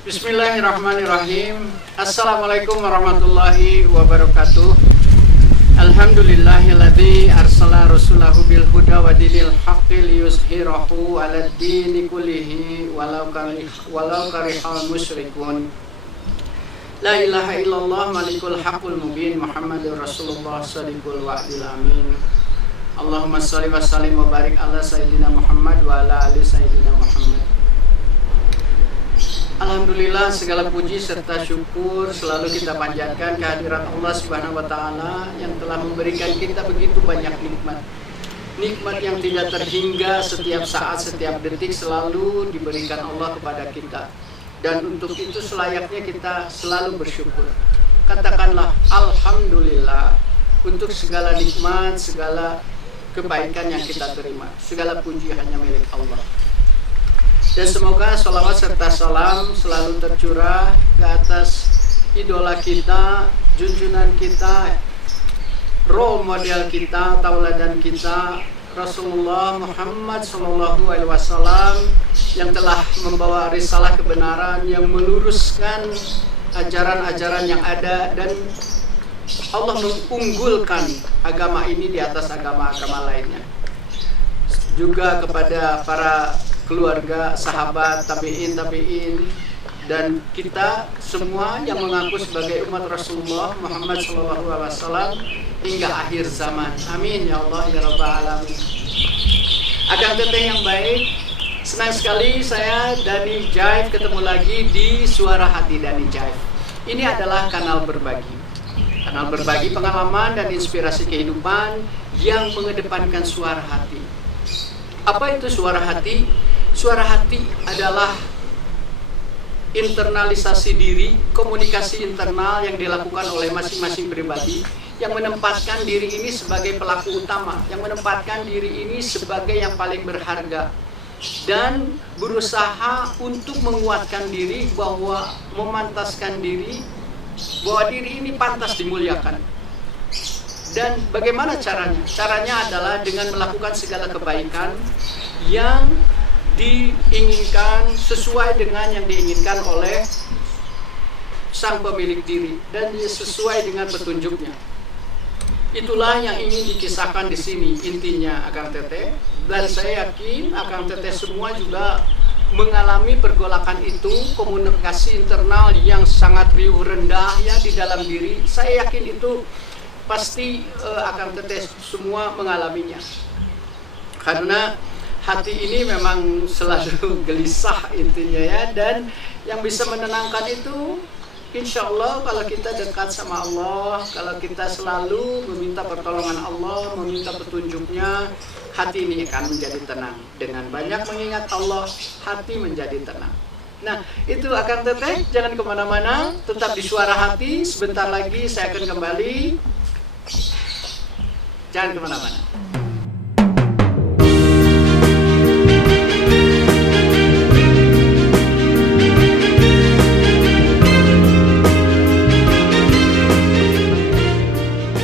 Bismillahirrahmanirrahim. Assalamualaikum warahmatullahi wabarakatuh. Alhamdulillahilladzi arsala rasulahu bil huda wa dinil haqqi liyuzhirahu 'alad dini kullihi walau karihal musyrikun. La ilaha illallah malikul haqqul mubin Muhammadur Rasulullah shadiqul wa'dil amin. Allahumma shalli wa sallim wa barik ala sayyidina Muhammad wa ala ali sayyidina Muhammad. Alhamdulillah, segala puji serta syukur selalu kita panjatkan kehadirat Allah Subhanahu wa taala yang telah memberikan kita begitu banyak nikmat. Nikmat yang tidak terhingga, setiap saat, setiap detik selalu diberikan Allah kepada kita. Dan untuk itu selayaknya kita selalu bersyukur. Katakanlah alhamdulillah untuk segala nikmat, segala kebaikan yang kita terima. Segala puji hanya milik Allah. Dan semoga salawat serta salam selalu tercurah ke atas idola kita, junjungan kita, role model kita, tauladan kita, Rasulullah Muhammad SAW yang telah membawa risalah kebenaran, yang meluruskan ajaran-ajaran yang ada, dan Allah mengunggulkan agama ini di atas agama-agama lainnya. Juga kepada para keluarga, sahabat, tabi'in, dan kita semua yang mengaku sebagai umat Rasulullah Muhammad SAW hingga akhir zaman. Amin ya Allah ya Rabbal Alamin. Akang teteh yang baik, senang sekali saya Dani Jaif ketemu lagi di Suara Hati Dani Jaif. Ini adalah kanal berbagi pengalaman dan inspirasi kehidupan yang mengedepankan suara hati. Apa itu suara hati? Suara hati adalah internalisasi diri, komunikasi internal yang dilakukan oleh masing-masing pribadi, yang menempatkan diri ini sebagai pelaku utama, yang menempatkan diri ini sebagai yang paling berharga, dan berusaha untuk menguatkan diri bahwa memantaskan diri, bahwa diri ini pantas dimuliakan. Dan bagaimana caranya? Caranya adalah dengan melakukan segala kebaikan yang diinginkan sesuai dengan yang diinginkan oleh sang pemilik diri dan sesuai dengan petunjuknya. Itulah yang ingin dikisahkan di sini intinya Akang Teteh, dan saya yakin Akang Teteh semua juga mengalami pergolakan itu, komunikasi internal yang sangat riuh rendah ya di dalam diri. Saya yakin itu pasti Akang Teteh semua mengalaminya, karena hati ini memang selalu gelisah intinya ya, dan yang bisa menenangkan itu insya Allah kalau kita dekat sama Allah, kalau kita selalu meminta pertolongan Allah, meminta petunjuknya, hati ini akan menjadi tenang. Dengan banyak mengingat Allah, hati menjadi tenang. Nah, itu Akang Teteh, jangan kemana-mana, tetap di Suara Hati. Sebentar lagi saya akan kembali. Jangan kemana-mana.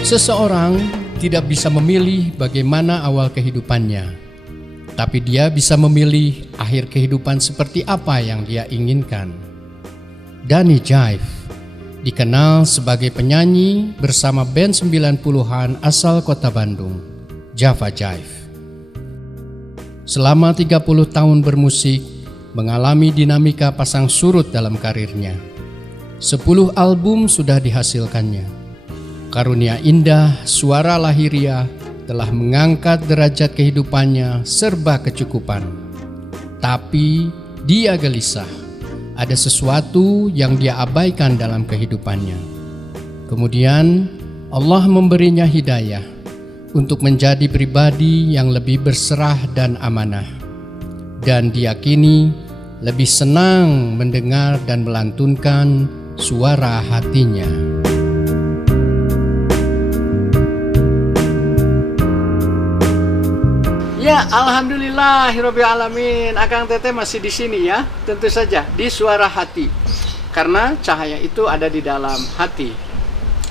Seseorang tidak bisa memilih bagaimana awal kehidupannya, tapi dia bisa memilih akhir kehidupan seperti apa yang dia inginkan. Dani Jaif dikenal sebagai penyanyi bersama band 90-an asal kota Bandung, Java Jaif. Selama 30 tahun bermusik, mengalami dinamika pasang surut dalam karirnya. 10 album sudah dihasilkannya. Karunia indah suara lahiriah telah mengangkat derajat kehidupannya serba kecukupan. Tapi dia gelisah, ada sesuatu yang dia abaikan dalam kehidupannya. Kemudian Allah memberinya hidayah untuk menjadi pribadi yang lebih berserah dan amanah. Dan diyakini lebih senang mendengar dan melantunkan suara hatinya. Ya, alhamdulillahirabbil alamin. Akang Teteh masih di sini ya, tentu saja di Suara Hati. Karena cahaya itu ada di dalam hati.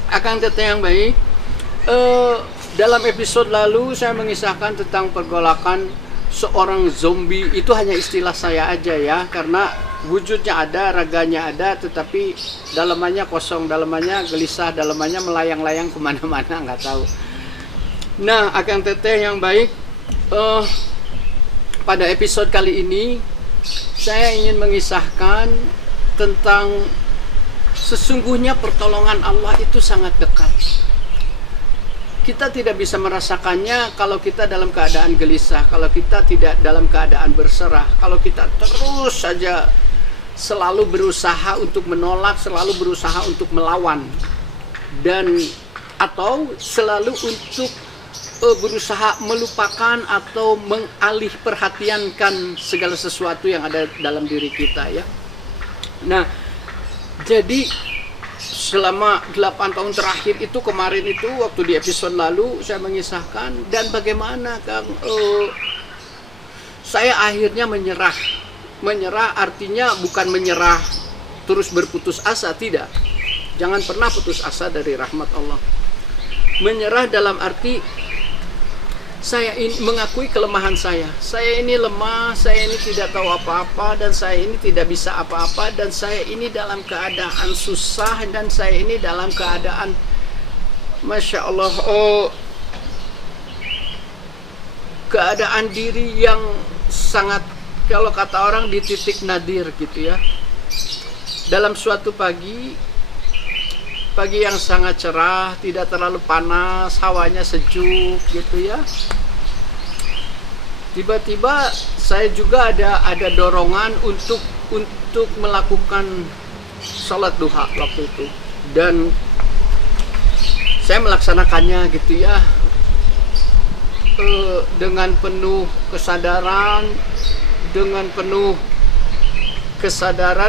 Akang Teteh yang baik, dalam episode lalu saya mengisahkan tentang pergolakan seorang zombie. Itu hanya istilah saya aja ya, karena wujudnya ada, raganya ada, tetapi dalamannya kosong, dalamannya gelisah, dalamannya melayang-layang kemana-mana, nggak tahu. Nah, Akang Teteh yang baik, pada episode kali ini saya ingin mengisahkan tentang sesungguhnya pertolongan Allah itu sangat dekat. Kita tidak bisa merasakannya kalau kita dalam keadaan gelisah, kalau kita tidak dalam keadaan berserah, kalau kita terus saja selalu berusaha untuk menolak, selalu berusaha untuk melawan, dan atau selalu untuk berusaha melupakan atau mengalih perhatiankan segala sesuatu yang ada dalam diri kita, ya. Nah, jadi selama 8 tahun terakhir itu, kemarin itu waktu di episode lalu saya mengisahkan dan bagaimana Kang saya akhirnya menyerah. Menyerah artinya bukan menyerah terus berputus asa, tidak. Jangan pernah putus asa dari rahmat Allah. Menyerah dalam arti saya ini mengakui kelemahan saya. Saya ini lemah, saya ini tidak tahu apa-apa, dan saya ini tidak bisa apa-apa, dan saya ini dalam keadaan susah, dan saya ini dalam keadaan Masya Allah, keadaan diri yang sangat, kalau kata orang, di titik nadir gitu, ya. Dalam suatu pagi yang sangat cerah, tidak terlalu panas, hawanya sejuk gitu, ya. Tiba-tiba saya juga ada dorongan untuk melakukan sholat duha waktu itu, dan saya melaksanakannya gitu, ya, dengan penuh kesadaran,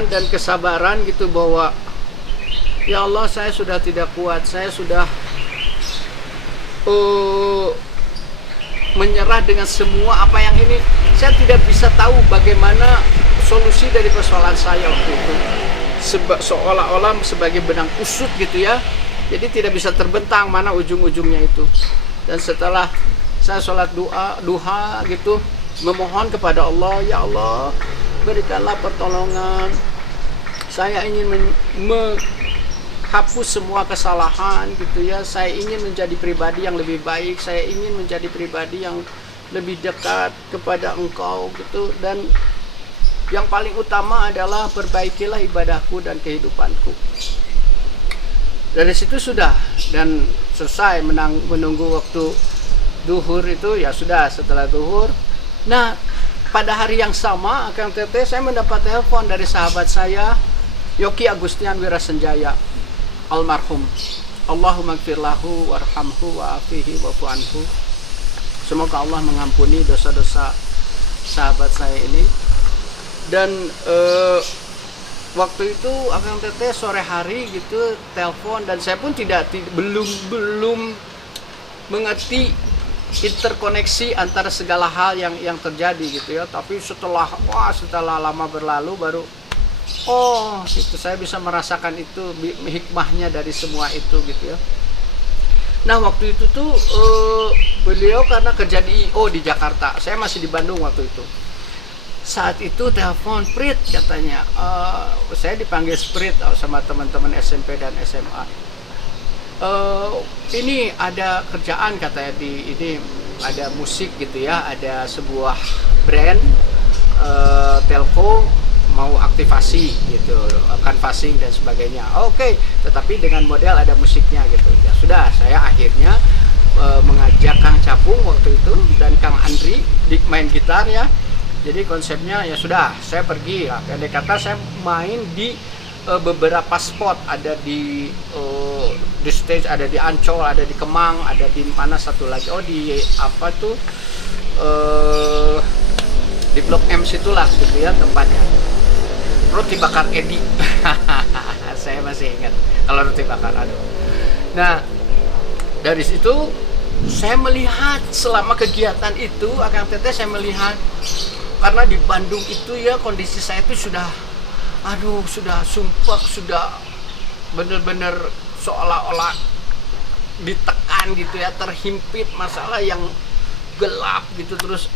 dan kesabaran gitu, bahwa ya Allah, saya sudah tidak kuat, saya sudah menyerah dengan semua apa yang ini. Saya tidak bisa tahu bagaimana solusi dari persoalan saya waktu itu. Seolah-olah sebagai benang kusut gitu, ya. Jadi tidak bisa terbentang mana ujung-ujungnya itu. Dan setelah saya sholat duha gitu, memohon kepada Allah, ya Allah, berikanlah pertolongan. Saya ingin hapus semua kesalahan gitu, ya. Saya ingin menjadi pribadi yang lebih baik, saya ingin menjadi pribadi yang lebih dekat kepada Engkau gitu, dan yang paling utama adalah perbaikilah ibadahku dan kehidupanku. Dari situ sudah, dan selesai menunggu waktu duhur itu, ya sudah, setelah duhur. Nah, pada hari yang sama Kang Teteh, saya mendapat telepon dari sahabat saya, Yoki Agustian Wirasenjaya almarhum. Allahumma gfir lahu warhamhu wa'afihi wa'fu anhu. Semoga Allah mengampuni dosa-dosa sahabat saya ini. Dan waktu itu Akang Teteh sore hari gitu telepon, dan saya pun belum mengerti interkoneksi antara segala hal yang terjadi gitu, ya. Tapi setelah lama berlalu baru itu saya bisa merasakan itu hikmahnya dari semua itu gitu, ya. Nah, waktu itu tuh beliau karena kerja di IO di Jakarta, saya masih di Bandung waktu itu. Saat itu telepon, Prit katanya, saya dipanggil Prit sama teman-teman SMP dan SMA. Ini ada kerjaan katanya, ini ada musik gitu, ya, ada sebuah brand telco mau aktivasi gitu, canvassing dan sebagainya. Oke, tetapi dengan model ada musiknya gitu. Ya sudah, saya akhirnya mengajak Kang Capung waktu itu dan Kang Andri main gitar, ya. Jadi konsepnya ya sudah, saya pergi, ya. Pendek kata saya main di beberapa spot, ada di stage, ada di Ancol, ada di Kemang, ada di mana satu lagi, di apa tuh, di Blok M situlah gitu, ya, tempatnya. Roti bakar Edi. Saya masih ingat kalau roti bakar, aduh. Nah, dari situ saya melihat selama kegiatan itu, Akang Teteh, saya melihat, karena di Bandung itu, ya, kondisi saya itu sudah sumpah, sudah benar-benar seolah-olah ditekan gitu, ya, terhimpit masalah yang gelap gitu. Terus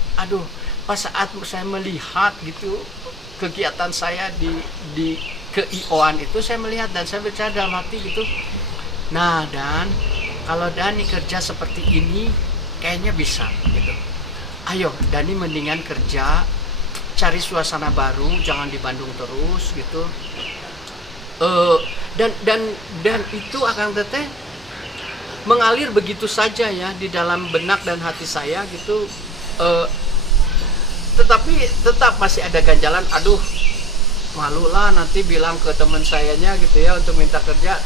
pas saat saya melihat gitu kegiatan saya di ke-IO-an itu saya melihat dan saya bicara dalam hati gitu. Nah, Dan, kalau Dani kerja seperti ini kayaknya bisa gitu. Ayo, Dani mendingan kerja, cari suasana baru, jangan di Bandung terus gitu. Dan itu akan teteh mengalir begitu saja ya di dalam benak dan hati saya gitu. Tetapi tetap masih ada ganjalan, aduh malu lah nanti bilang ke teman sayanya gitu ya untuk minta kerja.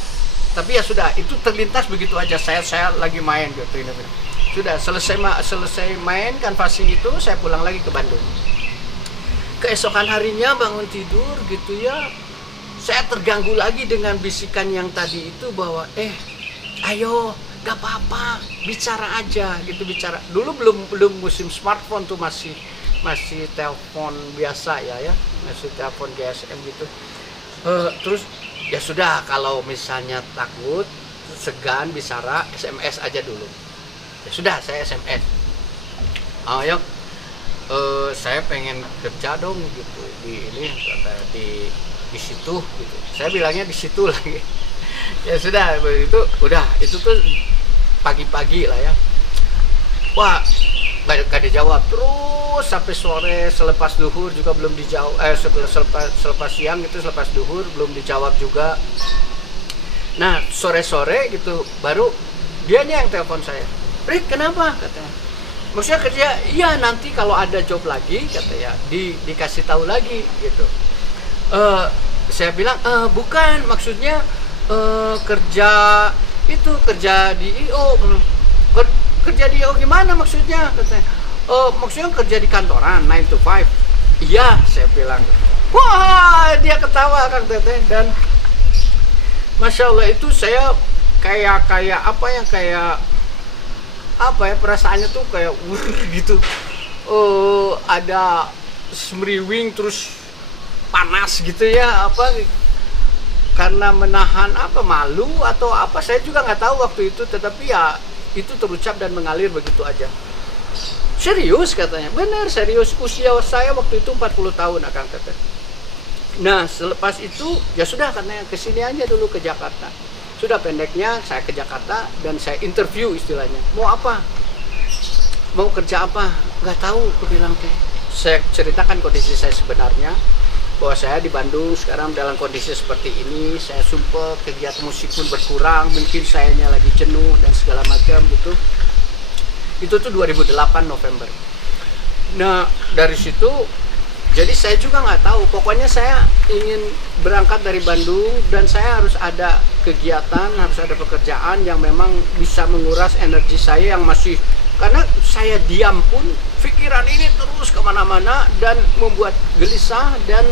Tapi ya sudah, itu terlintas begitu aja, saya lagi main gitu ini. Sudah selesai main canvassing itu, saya pulang lagi ke Bandung. Keesokan harinya bangun tidur gitu ya, saya terganggu lagi dengan bisikan yang tadi itu bahwa ayo gak apa-apa, bicara aja gitu, bicara. Dulu belum musim smartphone tuh, masih telepon biasa ya, masih telepon GSM gitu. Terus ya sudah, kalau misalnya takut, segan bicara, SMS aja dulu. Ya sudah, saya SMS. Ayo, saya pengen kerja dong gitu di situ gitu. Saya bilangnya di situ lagi. Ya sudah, itu tuh pagi-pagi lah ya. Wah, gak dijawab terus sampai sore, selepas duhur juga belum dijawab. Selepas siang gitu, selepas duhur belum dijawab juga. Nah, sore-sore gitu baru dianya yang telepon saya. "Rik, kenapa?" katanya. "Maksudnya kerja?" "Iya, nanti kalau ada job lagi," katanya, dikasih tahu lagi gitu. Saya bilang, bukan, maksudnya kerja di IO. Kerja di IO gimana maksudnya? Katanya. Maksudnya kerja di kantoran 9 to 5. Iya, saya bilang. Wah, dia ketawa Kang Teteh, dan Masya Allah itu saya kayak perasaannya tuh kayak gitu. Ada semriwing terus panas gitu ya, karena menahan malu atau apa, saya juga nggak tahu waktu itu, tetapi ya itu terucap dan mengalir begitu aja. Serius katanya, benar serius, usia saya waktu itu 40 tahun Akang Teteh. Nah, selepas itu ya sudah, katanya kesini aja dulu ke Jakarta. Sudah, pendeknya saya ke Jakarta dan saya interview istilahnya. Mau apa? Mau kerja apa? Nggak tahu, aku bilang teh. Saya ceritakan kondisi saya sebenarnya, bahwa saya di Bandung sekarang dalam kondisi seperti ini, saya sumpah, kegiatan musik pun berkurang, mungkin sayanya lagi jenuh dan segala macam gitu. Itu tuh 2008 November. Nah, dari situ jadi saya juga nggak tahu, pokoknya saya ingin berangkat dari Bandung dan saya harus ada kegiatan, harus ada pekerjaan yang memang bisa menguras energi saya yang masih, karena saya diam pun pikiran ini terus kemana-mana dan membuat gelisah dan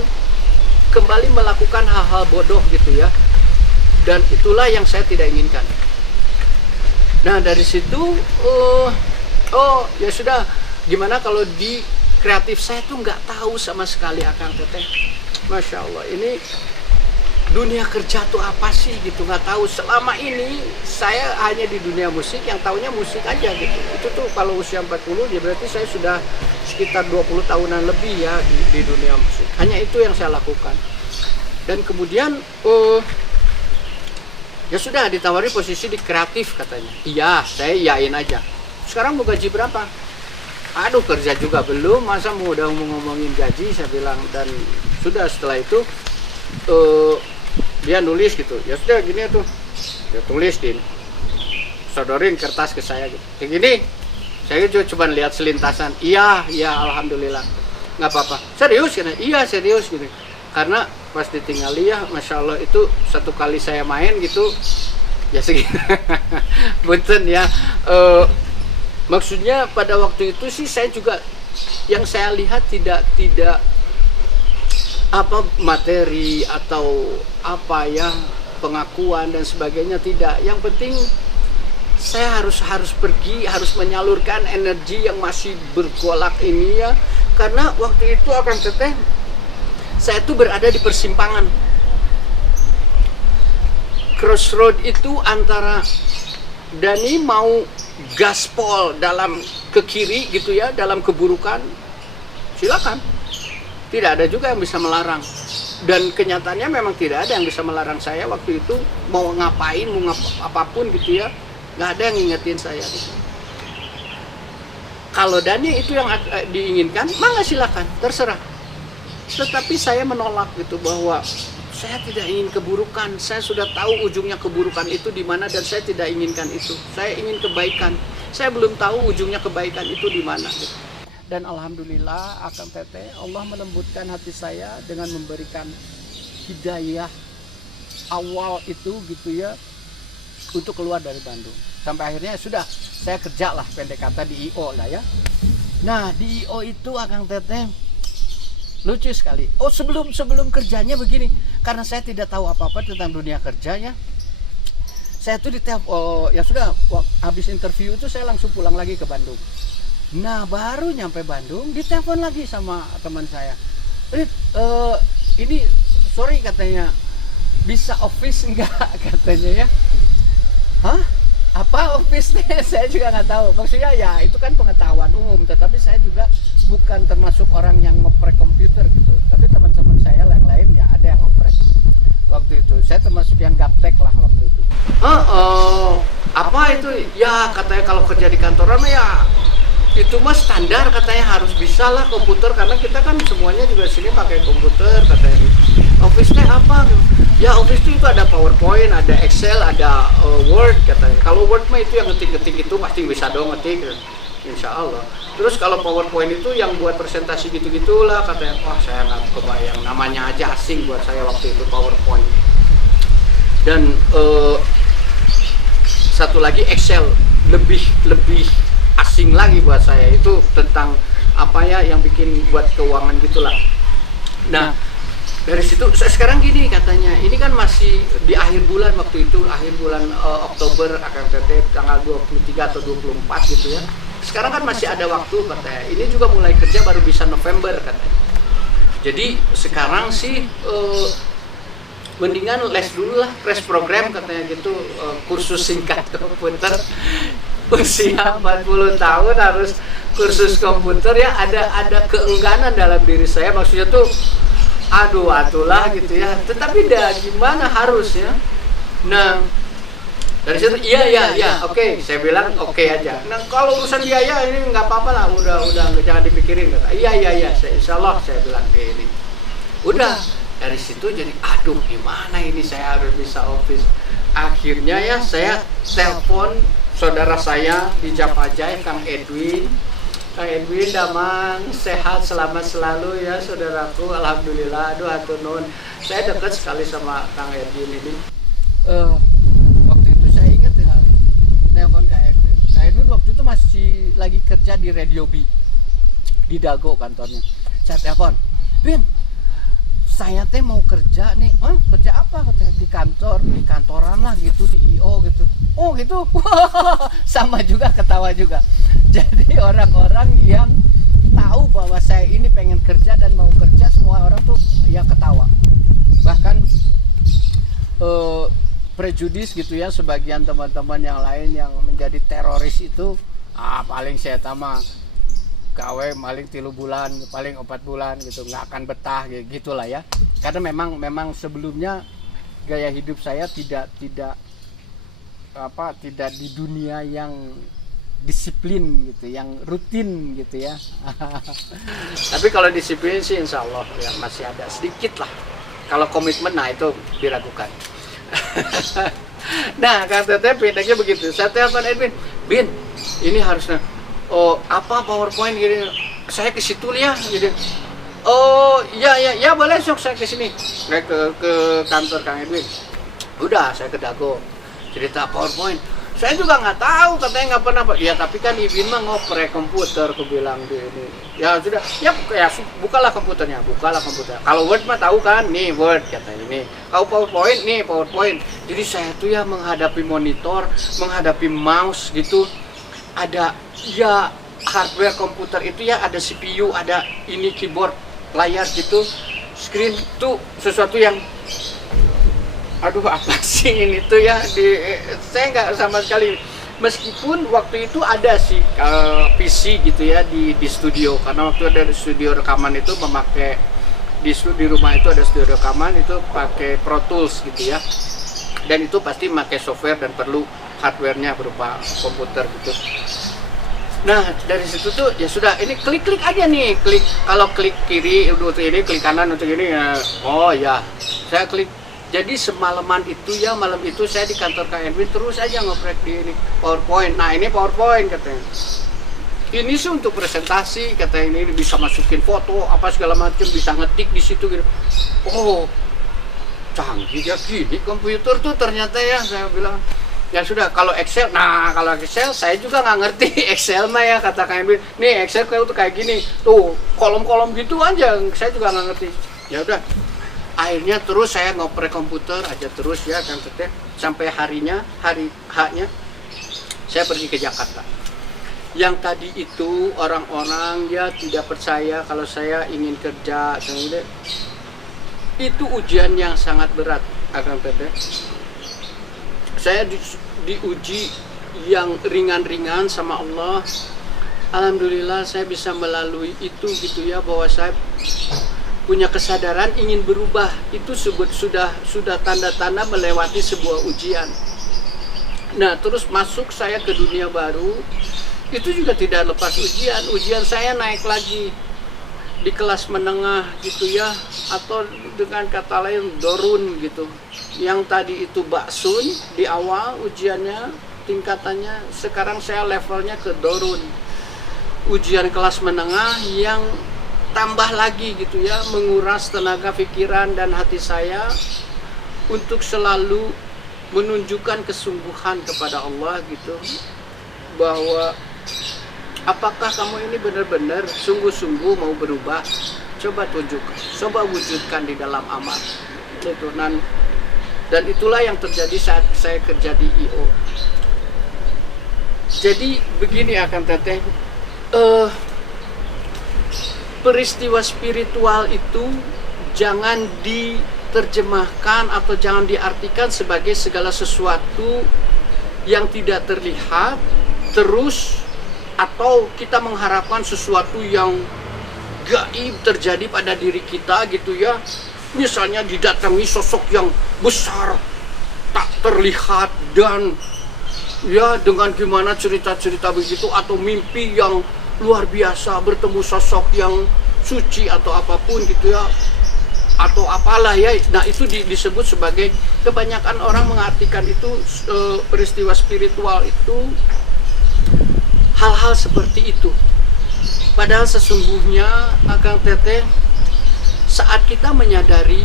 kembali melakukan hal-hal bodoh gitu ya. Dan itulah yang saya tidak inginkan. Nah, dari situ ya sudah, gimana kalau di kreatif saya tuh nggak tahu sama sekali Akang Teteh. Masya Allah, ini dunia kerja tuh apa sih gitu, nggak tahu. Selama ini saya hanya di dunia musik, yang taunya musik aja gitu. Itu tuh kalau usia 40 ya berarti saya sudah sekitar 20 tahunan lebih ya di dunia musik. Hanya itu yang saya lakukan. Dan kemudian ya sudah, ditawari posisi di kreatif katanya. Iya, saya iyain aja. Sekarang mau gaji berapa? Aduh, kerja juga belum, masa mau udah ngomongin gaji, saya bilang. Dan sudah, setelah itu dia nulis gitu, ya sudah gini tuh, dia tulis sodorin kertas ke saya gitu, kayak gini. Saya juga cuma lihat selintasan, iya alhamdulillah, nggak apa-apa. Serius kan? Iya serius gitu. Karena pas ditinggali ya, Masya Allah, itu satu kali saya main gitu ya segini. Punten ya. Maksudnya pada waktu itu sih saya juga, yang saya lihat tidak materi atau pengakuan dan sebagainya, tidak. Yang penting saya harus pergi, harus menyalurkan energi yang masih bergolak ini ya. Karena waktu itu Akang Teteh, saya tuh berada di persimpangan crossroad itu, antara Dani mau gaspol dalam ke kiri gitu ya, dalam keburukan, silakan. Tidak ada juga yang bisa melarang. Dan kenyataannya memang tidak ada yang bisa melarang saya waktu itu mau ngapain, apapun gitu ya. Nggak ada yang ngingetin saya gitu. Kalau Dani itu yang diinginkan, mangga silakan, terserah. Tetapi saya menolak gitu bahwa saya tidak ingin keburukan. Saya sudah tahu ujungnya keburukan itu di mana dan saya tidak inginkan itu. Saya ingin kebaikan. Saya belum tahu ujungnya kebaikan itu di mana gitu. Dan alhamdulillah Akang Teteh, Allah melembutkan hati saya dengan memberikan hidayah awal itu gitu ya untuk keluar dari Bandung. Sampai akhirnya sudah saya kerja lah, pendek kata di IO lah ya. Nah di IO itu Akang Teteh lucu sekali. Oh sebelum kerjanya begini, karena saya tidak tahu apa-apa tentang dunia kerjanya. Saya tuh ditelepon, ya sudah habis interview itu saya langsung pulang lagi ke Bandung. Nah baru nyampe Bandung ditelepon lagi sama teman saya. Ini sorry katanya, bisa office enggak katanya ya. Hah? Apa office-nya? Saya juga nggak tahu. Maksudnya ya itu kan pengetahuan umum, tetapi saya juga bukan termasuk orang yang ngoprek komputer gitu. Tapi teman-teman saya yang lain ya ada yang ngoprek. Waktu itu saya termasuk yang gaptek lah waktu itu. Apa itu? Ya katanya kalau kerja di kantoran ya itu mah standar, katanya harus bisa lah komputer karena kita kan semuanya juga sini pakai komputer katanya. Office-nya apa? Ya office itu ada PowerPoint, ada Excel, ada Word katanya. Kalau Word mah itu yang ngetik-ngetik itu pasti bisa dong ngetik, insya Allah. Terus kalau PowerPoint itu yang buat presentasi gitu-gitulah katanya. Wah saya nggak kebayang, namanya aja asing buat saya waktu itu PowerPoint. Dan satu lagi Excel lebih asing lagi buat saya, itu tentang apa ya yang bikin buat keuangan gitulah. Nah dari situ sekarang gini katanya, ini kan masih di akhir bulan waktu itu, akhir bulan Oktober Akang Teteh tanggal 23 atau 24 gitu ya. Sekarang kan masih ada waktu katanya, ini juga mulai kerja baru bisa November katanya. Jadi sekarang sih mendingan les dulu lah, crash program katanya gitu, kursus singkat komputer. Usia 40 tahun harus kursus komputer ya, ada keengganan dalam diri saya, maksudnya tuh atulah gitu ya, tetapi dah gimana harus ya. Nah dari situ iya oke, saya bilang oke aja. Nah kalau urusan biaya ini nggak apa-apa lah, udah jangan dipikirin kata. Iya insya Allah saya bilang kayak ini. Udah dari situ jadi gimana ini saya harus bisa office. Akhirnya ya saya telepon saudara saya di Japajai, Kang Edwin. Kang Edwin Damang, sehat selamat selalu ya saudaraku, alhamdulillah. Aduh hatur nuhun. Saya dekat sekali sama Kang Edwin ini. Waktu itu saya ingat ya, telepon Kang Edwin. Kang Edwin waktu itu masih lagi kerja di Radio B di Dago kantornya. Saya telepon, Win, saya teh mau kerja nih. Kerja apa katanya? Di kantoran lah gitu, di IO gitu. Oh gitu. Sama juga, ketawa juga. Jadi orang-orang yang tahu bahwa saya ini pengen kerja dan mau kerja, semua orang tuh ya ketawa. Bahkan prejudis gitu ya, sebagian teman-teman yang lain yang menjadi teroris itu paling saya tama gawe paling 3 bulan, paling 4 bulan gitu, nggak akan betah gitulah ya. Karena memang sebelumnya gaya hidup saya tidak di dunia yang disiplin gitu, yang rutin gitu ya. Tapi kalau disiplin sih insya Allah ya masih ada sedikit lah. Kalau komitmen nah itu diragukan. Nah Kang Teteh bedanya begitu. Saya telepon Edwin, Bin, ini harusnya apa PowerPoint gini, saya ke situ ya gitu. Oh ya boleh, sok saya ke sini. Saya ke kantor Kang Edwin. Udah saya ke Dago, cerita PowerPoint. Saya juga nggak tahu, katanya nggak pernah. Ya tapi kan Ibin mah ngoprek komputer, aku bilang di ini. Ya sudah, ya bukalah komputernya. Kalau Word mah tahu kan, nih Word katanya ini. Kalau PowerPoint nih PowerPoint. Jadi saya tuh ya menghadapi monitor, menghadapi mouse gitu. Ada ya hardware komputer itu ya, ada CPU, ada ini keyboard, layar gitu, screen tuh sesuatu yang apa sih ini tuh ya, saya nggak sama sekali. Meskipun waktu itu ada sih PC gitu ya di studio, karena waktu ada di studio rekaman itu memakai di rumah itu ada studio rekaman itu pakai Pro Tools gitu ya, dan itu pasti pakai software dan perlu hardware-nya berupa komputer gitu. Nah dari situ tuh ya sudah, ini klik aja nih, kalau klik kiri untuk ini, klik kanan untuk ini ya. Oh ya, saya klik. Jadi semalaman itu ya, malam itu saya di kantor KNW terus aja ngoprek di ini PowerPoint. Nah ini PowerPoint katanya. Ini sih untuk presentasi, katanya ini bisa masukin foto apa segala macam, bisa ngetik di situ gitu. Oh canggih ya gini komputer tuh ternyata ya, saya bilang. Ya sudah, kalau Excel, nah kalau Excel saya juga nggak ngerti Excel mah ya, kata KNW. Nih Excel tuh kayak gini, tuh kolom-kolom gitu aja, saya juga nggak ngerti. Ya udah. Akhirnya terus saya ngoprek komputer aja terus ya kan, sampai hari H-nya saya pergi ke Jakarta. Yang tadi itu orang-orang ya tidak percaya kalau saya ingin kerja, itu ujian yang sangat berat akan teteh. Saya diuji yang ringan-ringan sama Allah. Alhamdulillah saya bisa melalui itu gitu ya, bahwa saya punya kesadaran ingin berubah. Itu sudah tanda-tanda melewati sebuah ujian. Nah terus masuk saya ke dunia baru, itu juga tidak lepas ujian saya naik lagi di kelas menengah gitu ya, atau dengan kata lain dorun gitu. Yang tadi itu baksun di awal ujiannya tingkatannya, sekarang saya levelnya ke dorun, ujian kelas menengah yang tambah lagi gitu ya, menguras tenaga pikiran dan hati saya untuk selalu menunjukkan kesungguhan kepada Allah gitu, bahwa apakah kamu ini benar-benar sungguh-sungguh mau berubah, coba tunjukkan, coba wujudkan di dalam amal itu. Dan itulah yang terjadi saat saya kerja di IO. Jadi begini akan teteh, peristiwa spiritual itu jangan diterjemahkan atau jangan diartikan sebagai segala sesuatu yang tidak terlihat terus, atau kita mengharapkan sesuatu yang gaib terjadi pada diri kita gitu ya. Misalnya didatangi sosok yang besar tak terlihat, dan ya dengan gimana cerita-cerita begitu, atau mimpi yang luar biasa bertemu sosok yang suci atau apapun gitu ya, atau apalah ya. Nah itu disebut sebagai, kebanyakan orang mengartikan itu peristiwa spiritual itu hal-hal seperti itu. Padahal sesungguhnya Akang Teteh, saat kita menyadari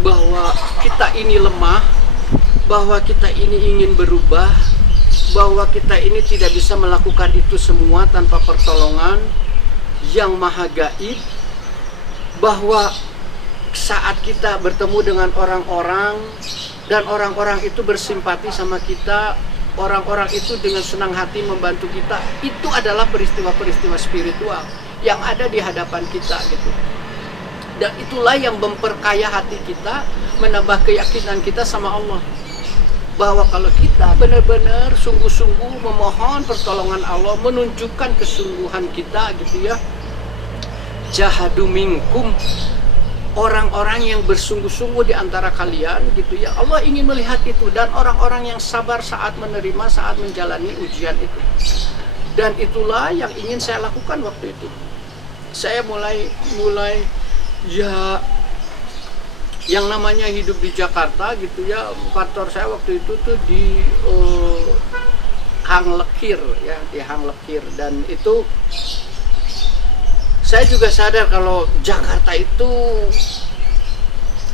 bahwa kita ini lemah, bahwa kita ini ingin berubah, bahwa kita ini tidak bisa melakukan itu semua tanpa pertolongan yang maha gaib, bahwa saat kita bertemu dengan orang-orang dan orang-orang itu bersimpati sama kita, orang-orang itu dengan senang hati membantu kita, itu adalah peristiwa-peristiwa spiritual yang ada di hadapan kita gitu. Dan itulah yang memperkaya hati kita, menambah keyakinan kita sama Allah, bahwa kalau kita benar-benar sungguh-sungguh memohon pertolongan Allah, menunjukkan kesungguhan kita gitu ya, jahadu minkum, orang-orang yang bersungguh-sungguh di antara kalian gitu ya, Allah ingin melihat itu. Dan orang-orang yang sabar saat menerima, saat menjalani ujian itu. Dan itulah yang ingin saya lakukan waktu itu. Saya mulai ya, yang namanya hidup di Jakarta gitu ya, kantor saya waktu itu tuh di Hang Lekir ya, di Hang Lekir. Dan itu saya juga sadar kalau Jakarta itu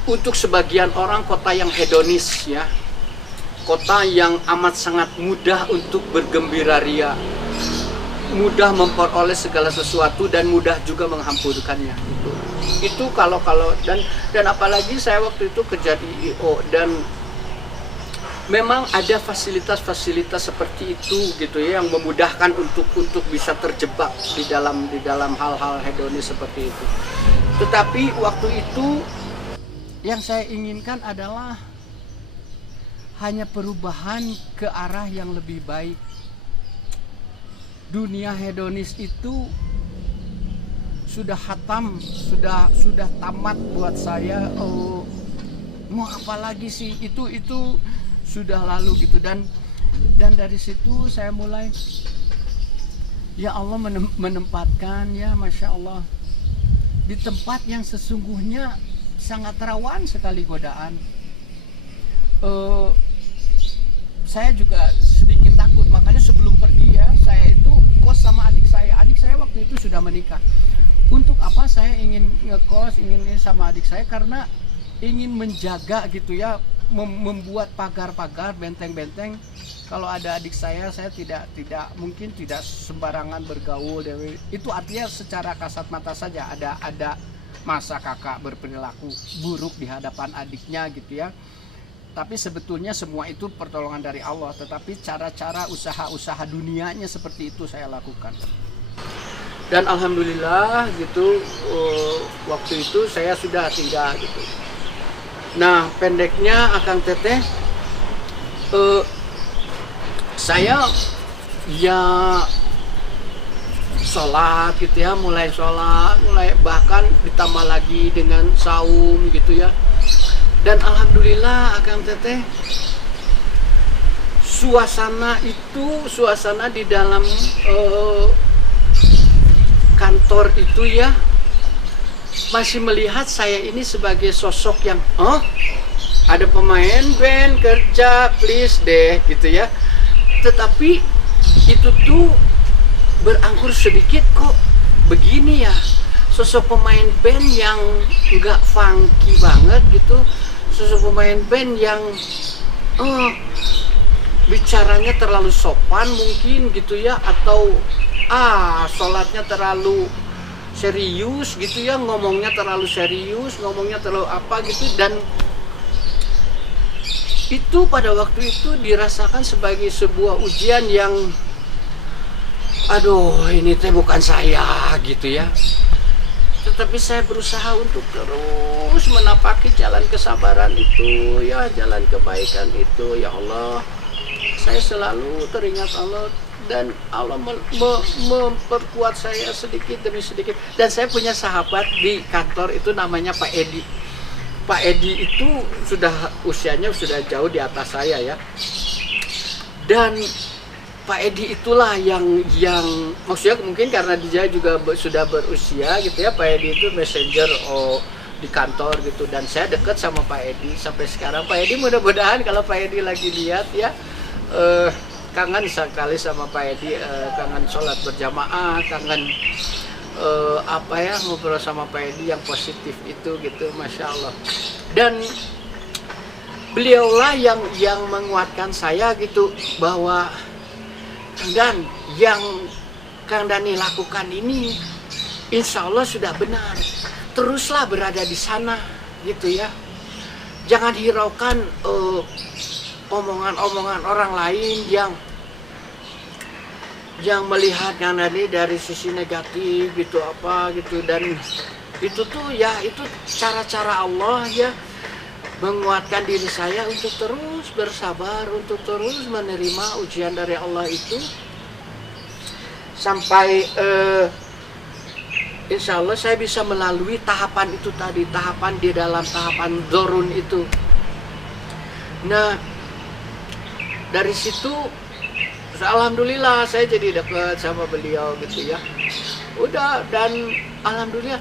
untuk sebagian orang kota yang hedonis ya, kota yang amat sangat mudah untuk bergembira ria, mudah memperoleh segala sesuatu dan mudah juga menghampurkannya gitu. Itu kalau dan apalagi saya waktu itu kerja di IO, dan memang ada fasilitas-fasilitas seperti itu gitu ya, yang memudahkan untuk bisa terjebak di dalam hal-hal hedonis seperti itu. Tetapi waktu itu yang saya inginkan adalah hanya perubahan ke arah yang lebih baik. Dunia hedonis itu sudah hatam, sudah tamat buat saya. Mau apa lagi sih, itu sudah lalu gitu. Dan dari situ saya mulai, ya Allah menempatkan, ya Masya Allah, di tempat yang sesungguhnya sangat rawan sekali godaan. Saya juga sedikit takut, makanya sebelum pergi ya, saya itu kos sama adik saya waktu itu sudah menikah. Untuk apa saya ingin ngekos, ingin sama adik saya? Karena ingin menjaga gitu ya, membuat pagar-pagar, benteng-benteng. Kalau ada adik saya tidak mungkin tidak sembarangan bergaul. Itu artinya secara kasat mata saja ada masa kakak berperilaku buruk di hadapan adiknya gitu ya. Tapi sebetulnya semua itu pertolongan dari Allah. Tetapi cara-cara usaha-usaha dunianya seperti itu saya lakukan. Dan alhamdulillah gitu, waktu itu saya sudah tinggal gitu. Nah, pendeknya Akang Teteh, saya ya sholat gitu ya, mulai bahkan ditambah lagi dengan saum gitu ya. Dan alhamdulillah Akang Teteh, suasana di dalam kantor itu ya, masih melihat saya ini sebagai sosok yang ada pemain band kerja, please deh gitu ya. Tetapi itu tuh berangkur sedikit, kok begini ya, sosok pemain band yang nggak funky banget gitu, sosok pemain band yang bicaranya terlalu sopan mungkin gitu ya, atau sholatnya terlalu serius gitu ya, ngomongnya terlalu serius, ngomongnya terlalu apa gitu. Dan itu pada waktu itu dirasakan sebagai sebuah ujian yang aduh, ini teh bukan saya gitu ya. Tetapi saya berusaha untuk terus menapaki jalan kesabaran itu ya, jalan kebaikan itu. Ya Allah, saya selalu teringat Allah, dan Allah memperkuat saya sedikit demi sedikit. Dan saya punya sahabat di kantor itu namanya Pak Edi. Pak Edi itu usianya sudah jauh di atas saya ya. Dan Pak Edi itulah yang maksudnya mungkin karena dia juga sudah berusia gitu ya. Pak Edi itu messenger di kantor gitu, dan saya dekat sama Pak Edi sampai sekarang. Pak Edi mudah-mudahan kalau Pak Edi lagi lihat ya, kangen sekali sama Pak Edi, kangen sholat berjamaah, kangen ngobrol sama Pak Edi yang positif itu gitu, Masya Allah. Dan beliaulah yang menguatkan saya gitu, bahwa Kang Dan, yang Kang Dani lakukan ini insya Allah sudah benar, teruslah berada di sana gitu ya. Jangan hiraukan omongan-omongan orang lain yang melihat Kang Dani dari sisi negatif gitu apa gitu. Dan itu tuh ya, itu cara-cara Allah ya, menguatkan diri saya untuk terus bersabar, untuk terus menerima ujian dari Allah itu, sampai insya Allah saya bisa melalui tahapan itu tadi, tahapan di dalam tahapan dzurun itu. Nah, dari situ alhamdulillah saya jadi dekat sama beliau gitu ya. Udah, dan alhamdulillah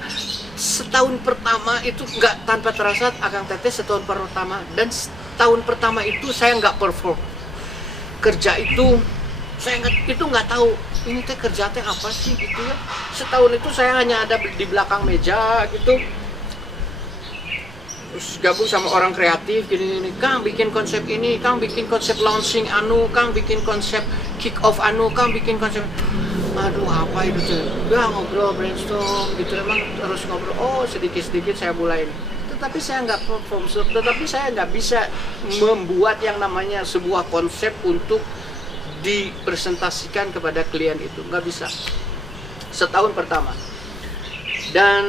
setahun pertama itu nggak, tanpa terasa Akang Teteh, setahun pertama dan tahun pertama itu saya nggak perform kerja itu. Saya nggak tahu ini teh kerja teh apa sih gitu ya. Setahun itu saya hanya ada di belakang meja gitu, terus gabung sama orang kreatif gini, Kang bikin konsep ini, Kang bikin konsep launching anu, Kang bikin konsep kick off anu, Kang bikin konsep, aduh apa itu tuh, ya ngobrol brainstorm gitu, emang terus ngobrol, sedikit-sedikit saya mulai. Tetapi saya nggak perform, tetapi saya nggak bisa membuat yang namanya sebuah konsep untuk dipresentasikan kepada klien, itu nggak bisa setahun pertama. Dan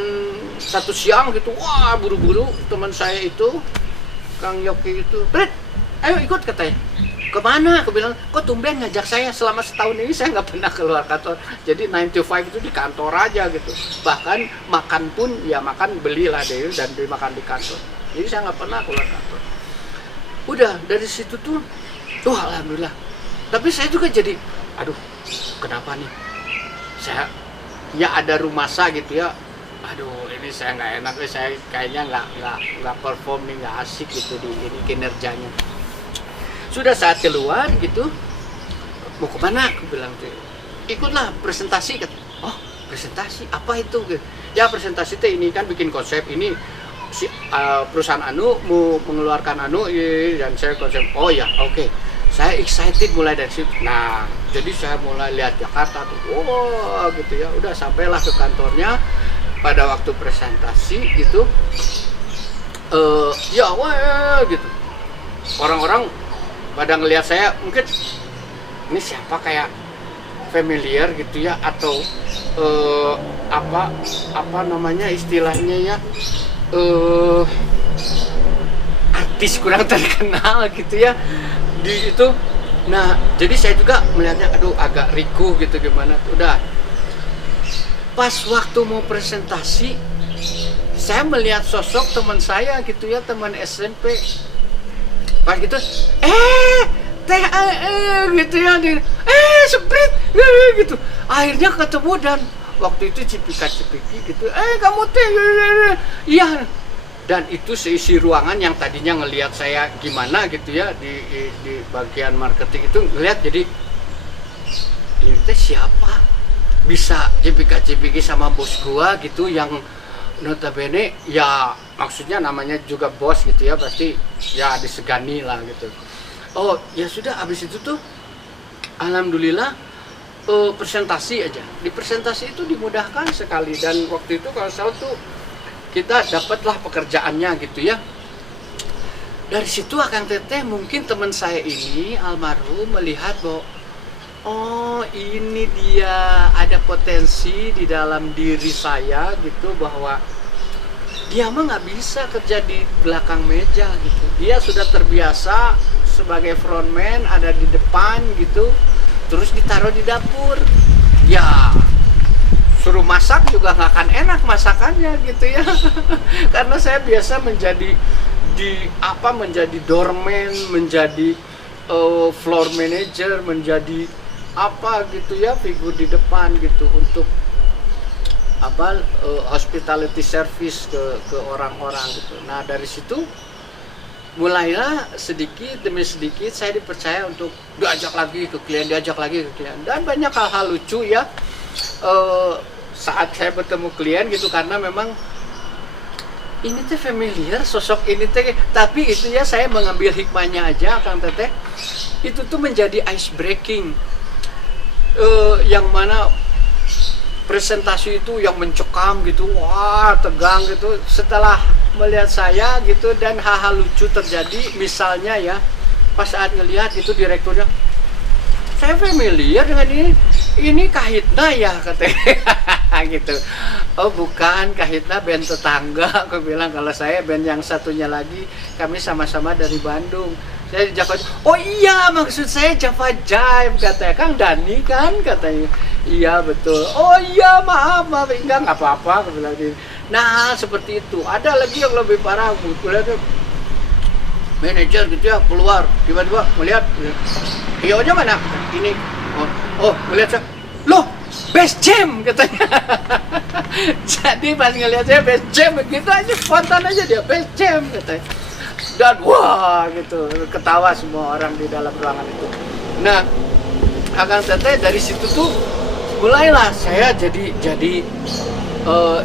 satu siang gitu, wah buru-buru teman saya itu Kang Yoki itu, Brit, ayo ikut katanya. Kemana? Aku bilang, kok tumben ngajak saya, selama setahun ini saya nggak pernah keluar kantor. Jadi 9 to 5 itu di kantor aja gitu. Bahkan makan pun ya makan belilah deh dan dimakan di kantor. Jadi saya nggak pernah keluar kantor. Udah dari situ tuh, alhamdulillah. Tapi saya juga jadi, aduh, kenapa nih? Saya ya ada rumah saya gitu ya. Aduh, ini saya nggak enak, saya kayaknya nggak perform nih, nggak asik gitu di ini kinerjanya. Sudah saat keluar gitu, mau kemana? Aku bilang, ikutlah presentasi. Oh, presentasi apa itu? Ya presentasi teh ini kan bikin konsep ini si perusahaan anu mau mengeluarkan anu dan saya konsep. Oh ya, oke. Saya excited mulai dari situ. Nah, jadi saya mulai lihat Jakarta tuh. Wow, gitu ya. Udah sampailah ke kantornya pada waktu presentasi gitu. Ya wah gitu. Orang-orang pada ngelihat saya, mungkin ini siapa, kayak familiar gitu ya, atau apa namanya istilahnya ya, artis kurang terkenal gitu ya di itu. Nah jadi saya juga melihatnya, aduh agak ricuh gitu, gimana. Udah pas waktu mau presentasi, saya melihat sosok teman saya gitu ya, teman SMP. Pas gitu, gitu ya, Sprint, gitu. Akhirnya ketemu dan waktu itu cipika-cipiki gitu, kamu teh, iya. Dan itu seisi ruangan yang tadinya ngelihat saya gimana gitu ya di bagian marketing itu ngelihat, jadi ini teh siapa bisa cipika-cipiki sama bos gua gitu, yang notabene ya maksudnya namanya juga bos gitu ya, pasti ya disegani lah gitu. Oh ya sudah, habis itu tuh alhamdulillah presentasi aja. Di presentasi itu dimudahkan sekali, dan waktu itu kalau salah tuh kita dapatlah pekerjaannya gitu ya. Dari situ Akang Teteh, mungkin teman saya ini almarhum melihat bahwa oh ini dia ada potensi di dalam diri saya gitu, bahwa dia mah nggak bisa kerja di belakang meja gitu. Dia sudah terbiasa sebagai frontman ada di depan gitu, terus ditaruh di dapur. Ya suruh masak juga nggak akan enak masakannya gitu ya. Karena saya biasa menjadi menjadi doorman, menjadi floor manager, menjadi apa gitu ya, figur di depan gitu untuk hospitality service ke orang-orang gitu. Nah dari situ mulailah sedikit demi sedikit saya dipercaya untuk diajak lagi ke klien, dan banyak hal-hal lucu ya saat saya bertemu klien gitu, karena memang ini teh familiar sosok ini teh, tapi itu ya saya mengambil hikmahnya aja Kang Teteh, itu tuh menjadi ice breaking. Yang mana presentasi itu yang mencekam gitu, wah tegang gitu, setelah melihat saya gitu dan hal-hal lucu terjadi, misalnya ya pas saat ngelihat itu direkturnya, saya familiar dengan ini Kahitna ya katanya. Gitu. Oh bukan, Kahitna band tetangga. Aku bilang kalau saya band yang satunya lagi, kami sama-sama dari Bandung. Saya di Java. Oh iya, maksud saya Java Jive katanya. Kang Dani kan katanya. Iya betul. Oh iya maaf enggak apa-apa aku bilang gitu. Nah seperti itu. Ada lagi yang lebih parah, kulihatnya manajer gitu ya keluar tiba-tiba melihat, Ionya mana? Ini oh melihat saya, loh best jam katanya. Jadi pas ngelihat saya best jam gitu aja, spontan aja dia best jam katanya. Dan wah gitu, ketawa semua orang di dalam ruangan itu. Nah Akang Teteh dari situ tuh mulailah saya jadi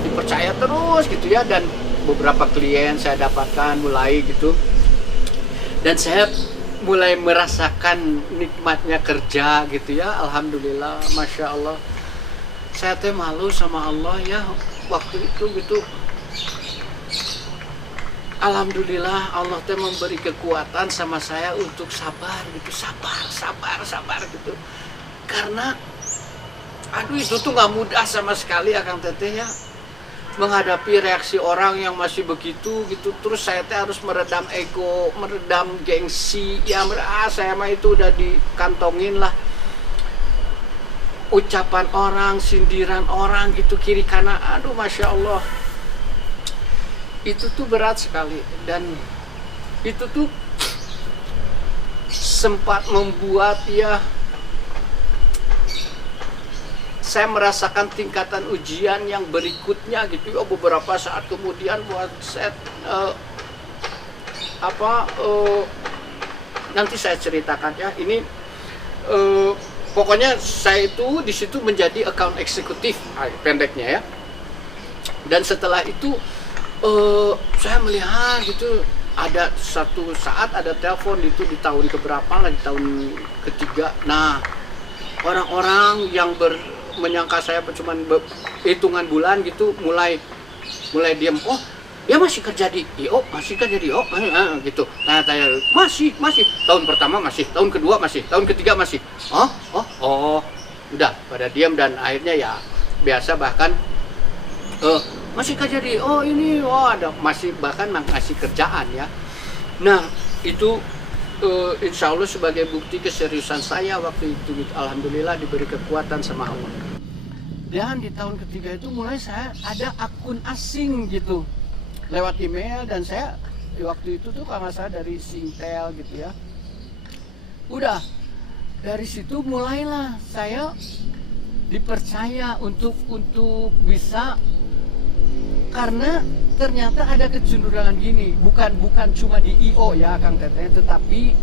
dipercaya terus gitu ya, dan beberapa klien saya dapatkan mulai gitu, dan saya mulai merasakan nikmatnya kerja gitu ya. Alhamdulillah, Masya Allah, saya teh malu sama Allah ya waktu itu gitu. Alhamdulillah Allah teh memberi kekuatan sama saya untuk sabar gitu, sabar gitu, karena aduh itu tuh nggak mudah sama sekali Akang Teteh ya. menghadapi reaksi orang yang masih begitu gitu, terus saya teh harus meredam ego, meredam gengsi, ya saya mah itu udah dikantongin lah ucapan orang, sindiran orang gitu kiri kanan, aduh masya Allah, itu tuh berat sekali. Dan itu tuh sempat membuat ya saya merasakan tingkatan ujian yang berikutnya gitu ya, beberapa saat kemudian buat saya nanti saya ceritakan ya. Ini pokoknya saya itu di situ menjadi account eksekutif pendeknya ya. Dan setelah itu saya melihat gitu, ada satu saat ada telepon itu di tahun keberapa lah, di tahun ketiga. Nah, orang-orang yang menyangka saya cuma hitungan bulan gitu mulai diam. Oh, dia masih kerja di IO, masih kerja di IO gitu. Nah, saya masih tahun pertama masih, tahun kedua masih, tahun ketiga masih. Oh, udah pada diam. Dan akhirnya ya biasa, bahkan masih kerja di ada masih, bahkan ngasih kerjaan ya. Nah, itu insya Allah sebagai bukti keseriusan saya waktu itu gitu. Alhamdulillah diberi kekuatan sama Allah. Dan di tahun ketiga itu mulai saya ada akun asing gitu lewat email, dan saya di waktu itu tuh kalau saya dari Singtel gitu ya. Udah dari situ mulailah saya dipercaya untuk bisa, karena ternyata ada kecenderungan gini, bukan cuma di IO ya Kang Teteh, tetapi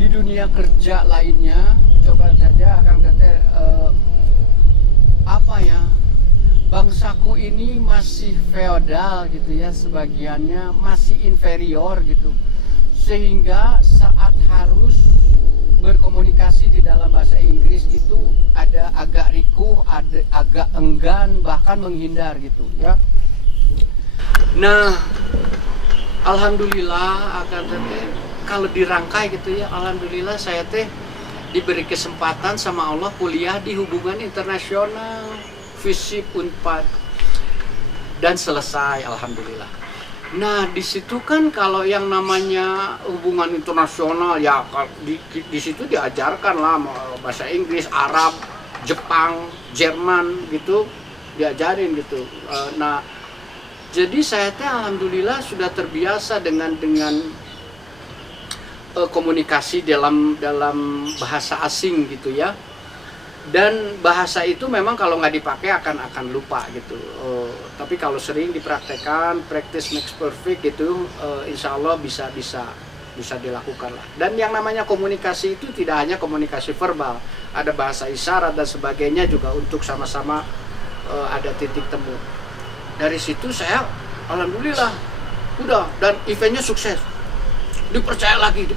di dunia kerja lainnya. Coba saja Kang Teteh, bangsaku ini masih feodal gitu ya, sebagiannya masih inferior gitu, sehingga saat harus berkomunikasi di dalam bahasa Inggris itu ada agak rikuh, ada agak enggan, bahkan menghindar gitu ya. Nah, alhamdulillah akan teh kalau dirangkai gitu ya, alhamdulillah saya teh diberi kesempatan sama Allah kuliah di hubungan internasional, FISIP Unpad, dan selesai alhamdulillah. Nah, di situ kan kalau yang namanya hubungan internasional ya di situ diajarkan lah bahasa Inggris, Arab, Jepang, Jerman gitu, diajarin gitu. Nah, jadi saya teh alhamdulillah sudah terbiasa dengan komunikasi dalam bahasa asing gitu ya. Dan bahasa itu memang kalau nggak dipakai akan lupa gitu. Tapi kalau sering dipraktekkan, practice makes perfect gitu, insya Allah bisa dilakukan lah. Dan yang namanya komunikasi itu tidak hanya komunikasi verbal, ada bahasa isyarat dan sebagainya juga untuk sama-sama ada titik temu. Dari situ saya alhamdulillah udah, dan eventnya sukses, dipercaya lagi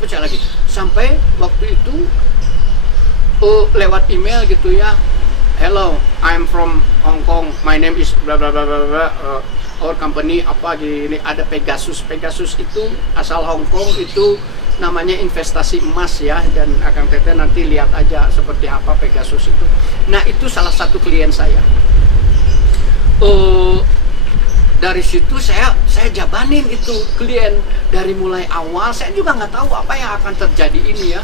sampai waktu itu lewat email gitu ya, hello, I'm from Hong Kong, my name is bla bla bla bla bla, our company apa gini, ada Pegasus itu asal Hong Kong, itu namanya investasi emas ya, dan Akang Teteh nanti lihat aja seperti apa Pegasus itu. Nah, itu salah satu klien saya. Dari situ saya jabanin itu klien dari mulai awal. Saya juga nggak tahu apa yang akan terjadi ini ya.